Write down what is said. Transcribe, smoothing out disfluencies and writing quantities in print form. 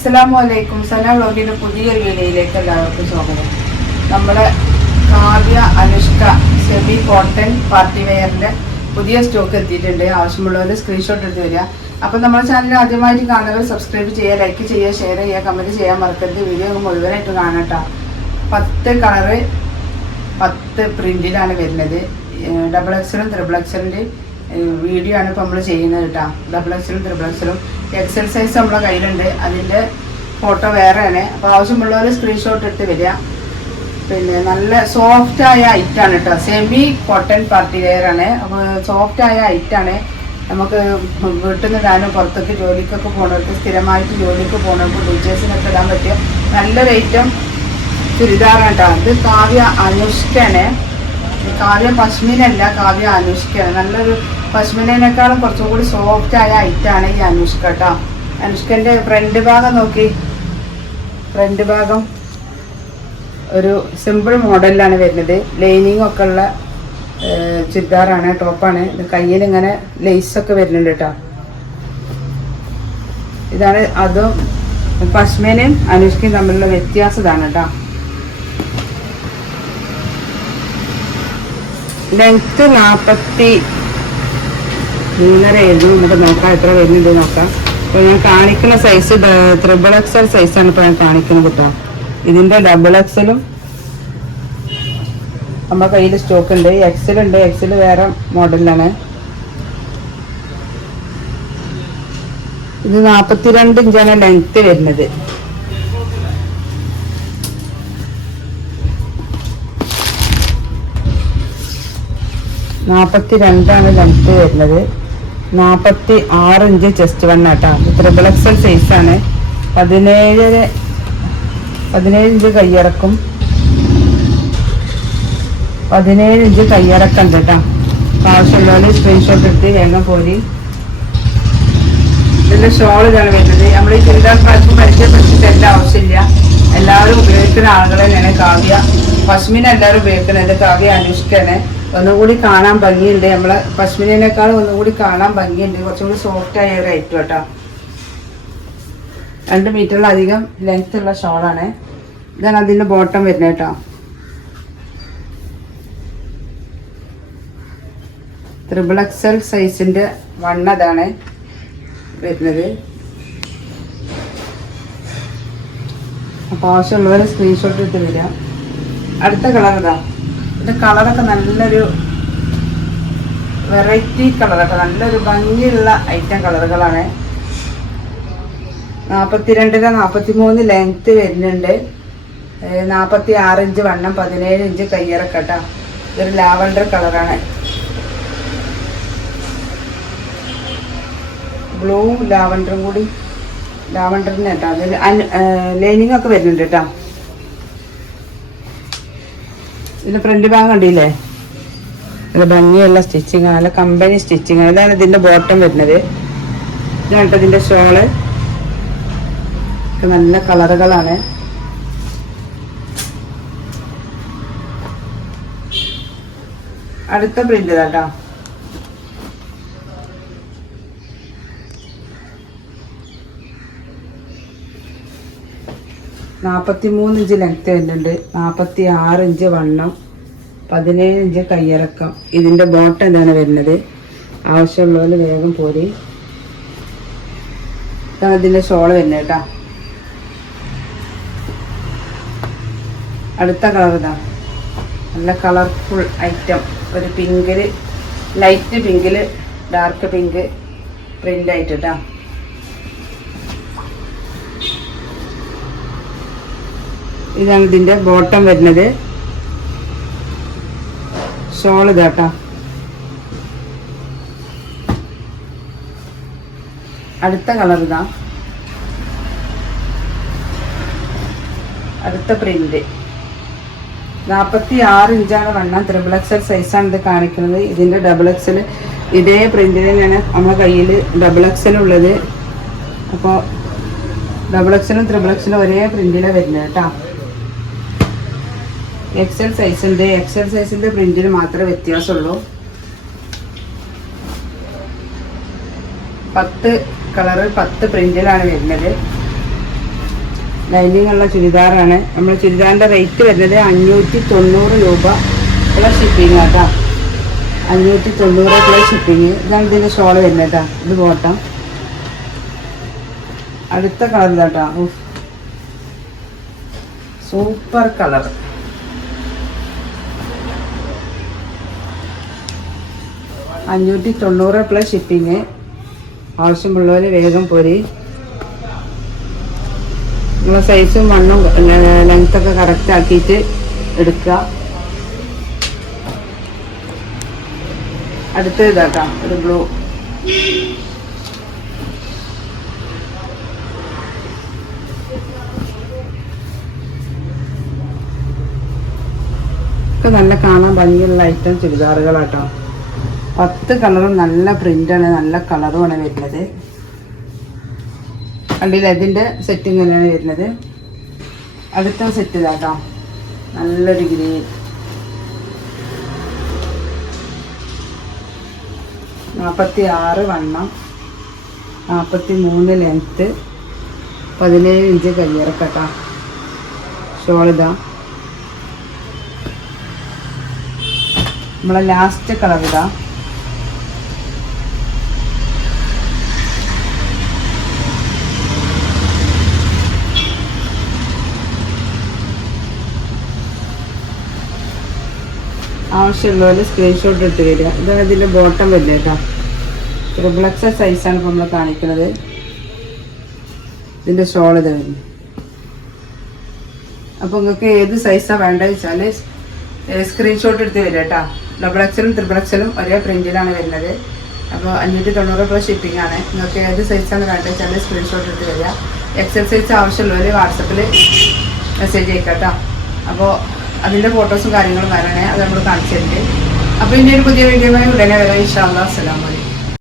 അസ്സലാമലൈക്കും. സന വ്ലോഗിന്റെ പുതിയൊരു വീഡിയോയിലേക്ക് എല്ലാവർക്കും സ്വാഗതം. നമ്മുടെ Kavya Anushka semi cotton party വെയറിന്റെ പുതിയ സ്റ്റോക്ക് എത്തിയിട്ടുണ്ട്. ആവശ്യമുള്ളവർ സ്ക്രീൻഷോട്ട് എടുത്ത് വരിക. അപ്പം നമ്മുടെ ചാനൽ ആദ്യമായിട്ട് കാണുന്നവർ സബ്സ്ക്രൈബ് ചെയ്യുക, ലൈക്ക് ചെയ്യുക, ഷെയർ ചെയ്യുക, കമൻറ്റ് ചെയ്യാൻ മറക്കരുത്. വീഡിയോ മുഴുവനായിട്ട് കാണട്ടോ. 10 കളറ് 10 പ്രിന്റിലാണ് വരുന്നത്. XXL XXL വീഡിയോ ആണ് ഇപ്പോൾ നമ്മൾ ചെയ്യുന്നത് കേട്ടോ. XXL XXL എക്സൽ സൈസ് നമ്മളെ കയ്യിലുണ്ട്. അതിൻ്റെ ഫോട്ടോ വേറെയാണ്. അപ്പോൾ ആവശ്യമുള്ളവർ സ്ക്രീൻഷോട്ട് എടുത്ത് വരിക. പിന്നെ നല്ല സോഫ്റ്റായ ഐറ്റാണ് കേട്ടോ. സെമി കോട്ടൺ പാർട്ടി വെയർ ആണ്. അപ്പോൾ സോഫ്റ്റായ ഐറ്റാണ്. നമുക്ക് വീട്ടിൽ നിന്ന് ഇടാനും പുറത്തേക്ക് ജോലിക്കൊക്കെ പോകുന്നവർക്ക്, സ്ഥിരമായിട്ട് ജോലിക്ക് പോകുന്നവർക്ക്, ടീച്ചേഴ്സിനൊക്കെ ഇടാൻ പറ്റിയ നല്ലൊരു ഐറ്റം ചുരിദാറാണ് കേട്ടോ. ഇത് കാവ്യ അനുഷ്കയാണ്. കാവ്യ പശ്മിനല്ല, കാവ്യ അനുഷ്കയാണ്. നല്ലൊരു പശ്മിനേക്കാളും കുറച്ചും കൂടി സോഫ്റ്റായ ഐറ്റാണ് ഈ അനുഷ്ക കേട്ടോ. അനുഷ്കൻ്റെ ഫ്രണ്ട് ഭാഗം നോക്കി. ഫ്രണ്ട് ഭാഗം ഒരു സിമ്പിൾ മോഡലിലാണ് വരുന്നത്. ലൈനിങ് ഒക്കെ ഉള്ള ചുരിദാറാണ്, ടോപ്പാണ്. ഇത് കയ്യിൽ ഇങ്ങനെ ലേസൊക്കെ വരുന്നുണ്ട് കേട്ടോ. ഇതാണ് അതും പശ്മിനയും അനുഷ്കയും തമ്മിലുള്ള വ്യത്യാസം ഇതാണ് കേട്ടോ. ലെങ്ത്ത് 43.5 നമുക്ക് നോക്കാം എത്ര വരുന്നുണ്ട് നോക്കാം. ഇപ്പോൾ ഞാൻ കാണിക്കുന്ന സൈസ് XXL സൈസാണ് ഇപ്പോൾ ഞാൻ കാണിക്കുന്നത് കേട്ടോ. ഇതിൻ്റെ XXL നമ്മുടെ കയ്യിൽ സ്റ്റോക്ക് ഉണ്ട്. XL ഉണ്ട്. XL വേറെ മോഡലിലാണ്. ഇത് 42 ഇഞ്ചാണ് ലെങ്ത്ത് വരുന്നത്. ാണ് ലെങ്ത്ത് വരുന്നത്. 46 ഇഞ്ച് ചെസ്റ്റ് വണ്ണാട്ടോ. XXL സൈസാണ്. 17 ഇഞ്ച് കയ്യിറക്കും. 17 ഇഞ്ച് കയ്യിറക്കം ഉണ്ട് കേട്ടോ. ആവശ്യമുള്ളവർ സ്ക്രീൻഷോട്ട് എടുത്ത് വേഗം പോരി. ഇതിൻ്റെ ഷോൾ ഇതാണ് വരുന്നത്. നമ്മൾ ഈ ചുരിദാർ പ്രാവശ്യം പരിചയപ്പെടുത്തിയിട്ട് എല്ലാം ആവശ്യമില്ല. എല്ലാവരും ഉപയോഗിക്കുന്ന ആളുകൾ തന്നെയാണ്. കാവ്യ പശ്മിന എല്ലാവരും ഉപയോഗിക്കുന്നത്. കാവ്യ അനുഷ്കയാണ്. ഒന്നുകൂടി കാണാൻ ഭംഗിയുണ്ട്. നമ്മളെ പശ്മിനേക്കാളും ഒന്നുകൂടി കാണാൻ ഭംഗിയുണ്ട്. കുറച്ചും കൂടി സോഫ്റ്റായ ഒരു ഐറ്റം കേട്ടോ. 2 മീറ്ററിലധികം ലെങ്ത് ഉള്ള ഷോളാണ്. ഇതാണ് അതിൻ്റെ ബോട്ടം വരുന്നത് കേട്ടോ. XXL സൈസിൻ്റെ വണ്ണതാണ് വരുന്നത്. അപ്പോൾ ആവശ്യമുള്ളവരെ സ്ക്രീൻഷോട്ട് എടുത്ത് വരിക. അടുത്ത കളർ ഇതാ. ഇതിൻ്റെ കളറൊക്കെ നല്ലൊരു വെറൈറ്റി കളറൊക്കെ, നല്ലൊരു ഭംഗിയുള്ള ഐറ്റം കളറുകളാണ്. 42 43 ലെങ്ത്ത് വരുന്നുണ്ട്. 46 ഇഞ്ച് വണ്ണം, 17 ഇഞ്ച് കയ്യിറക്കട്ടോ. ഇതൊരു ലാവണ്ടർ കളറാണ്. ബ്ലൂ ലാവണ്ടറും കൂടി, ലാവണ്ടറിന് കേട്ടോ. അതിൽ ലൈനിങ് ഒക്കെ വരുന്നുണ്ട് കേട്ടോ. ഇതിൻ്റെ ഫ്രണ്ട് ഭാഗം കണ്ടില്ലേ, നല്ല ഭംഗിയുള്ള സ്റ്റിച്ചിങ്, നല്ല കമ്പനി സ്റ്റിച്ചിങ്. ഇതാണ് ഇതിൻ്റെ ബോട്ടം വരുന്നത്. ഇതാണ് ഇതിൻ്റെ ഷോള്. നല്ല കളറുകളാണ്. അടുത്ത പ്രിന്റ് കേട്ടോ. $43 ഇഞ്ച് ലെങ്ത്ത് വരുന്നുണ്ട്. 46 ഇഞ്ച് വണ്ണം, 17 ഇഞ്ച് കയ്യിറക്കം. ഇതിൻ്റെ ബോട്ടം എന്താണ് വരുന്നത്. ആവശ്യമുള്ളവർ വേഗം പോരി. ഇതാണ് ഇതിൻ്റെ ഷോള് വരുന്നത് കേട്ടോ. അടുത്ത കളർ ഇതാ. നല്ല കളർഫുൾ ഐറ്റം. ഒരു പിങ്കില്, ലൈറ്റ് പിങ്കില് ഡാർക്ക് പിങ്ക് പ്രിൻ്റ് ആയിട്ട് കേട്ടോ. ഇതാണ് ഇതിൻ്റെ ബോട്ടം വരുന്നത്. ഷോൾ ഇതാട്ടോ. അടുത്ത കളർ ഇതാ. അടുത്ത പ്രിന്റ് 46 ഇഞ്ചാണ് വണ്ണം. XXL സൈസാണ് ഇത് കാണിക്കുന്നത്. ഇതിൻ്റെ XXL ഇതേ പ്രിന്റിൽ തന്നെയാണ് നമ്മുടെ കയ്യിൽ XXL ഉള്ളത്. അപ്പോൾ XXL XXL ഒരേ പ്രിന്റിലാണ് വരുന്നത് കേട്ടോ. XL സൈസിൻ്റെ പ്രിന്റിന് മാത്രമേ വ്യത്യാസമുള്ളൂ. 10 കളറ് 10 പ്രിന്റിലാണ് വരുന്നത്. ലൈനിങ് ഉള്ള ചുരിദാറാണ്. നമ്മൾ ചുരിദാറിൻ്റെ റേറ്റ് വരുന്നത് 590 രൂപ പ്ലസ് ഷിപ്പിംഗ് കേട്ടോ. 590 പ്ലസ് ഷിപ്പിംഗ്. ഇതാണ് ഇതിൻ്റെ ഷോള് വരുന്നത് കേട്ടോ. ഇത് ബോട്ടം. അടുത്ത കളർ കേട്ടോ. Super colour. $590 plus shipping. ആവശ്യമുള്ളവർ വേഗം പോരി. നിങ്ങളെ സൈസും വണ്ണും ലെങ്ത്തൊക്കെ കറക്റ്റ് ആക്കിയിട്ട് എടുക്കുക. അടുത്ത ഇതാക്കാം, ഒരു ബ്ലൂ. ഒക്കെ നല്ല കാണാൻ ഭംഗിയുള്ള ഐറ്റം ചുരിദാറുകളാട്ടോ. 10 കളറും നല്ല പ്രിൻ്റാണ്, നല്ല കളറുമാണ് വരുന്നത്. കണ്ടില്ല, ഇതിൻ്റെ സെറ്റിങ് തന്നെയാണ് വരുന്നത്. അടുത്ത സെറ്റ് ഇതാട്ടോ, നല്ലൊരു ഗ്രീൻ. 46 വണ്ണം, 43 ലെങ്ത്ത്, 17 ഇഞ്ച് കയ്യിറക്കട്ടോ. ഷോളിതാ. നമ്മളെ ലാസ്റ്റ് കളർ ഇതാ. ആവശ്യമുള്ളവർ സ്ക്രീൻഷോട്ട് എടുത്ത് വരിക. ഇതാണ് ഇതിൻ്റെ ബോട്ടം വരുന്നത് കേട്ടോ. XXL സൈസാണ് ഇപ്പോൾ നമ്മൾ കാണിക്കുന്നത്. ഇതിൻ്റെ ഷോൾ ഇത് വരുന്നത്. അപ്പോൾ നിങ്ങൾക്ക് ഏത് സൈസാണ് വേണ്ടതെന്ന് വെച്ചാൽ സ്ക്രീൻഷോട്ട് എടുത്ത് വരിക കേട്ടോ. XXL XXL ഒരേ പ്രിൻറ്റിലാണ് വരുന്നത്. അപ്പോൾ 590 പ്ലസ് ഷിപ്പിംഗ് ആണ്. നിങ്ങൾക്ക് ഏത് സൈസാണ് വേണ്ടതെന്ന് വെച്ചാൽ സ്ക്രീൻഷോട്ട് എടുത്ത് വരിക. XL സൈസ് ആവശ്യമുള്ളവർ വാട്സപ്പിൽ മെസ്സേജ് അയക്കാം കേട്ടോ. അപ്പോൾ അതിൻ്റെ ഫോട്ടോസും കാര്യങ്ങളും വരണേ, അത് നമ്മൾ കാണിച്ചു തരുന്നുണ്ട്. അപ്പോൾ ഇനി ഒരു പുതിയ വീഡിയോയുമായി ഉടനെ വരാം. ഇൻഷാ അല്ലാഹ്. അസ്സലാമു അലൈക്കും.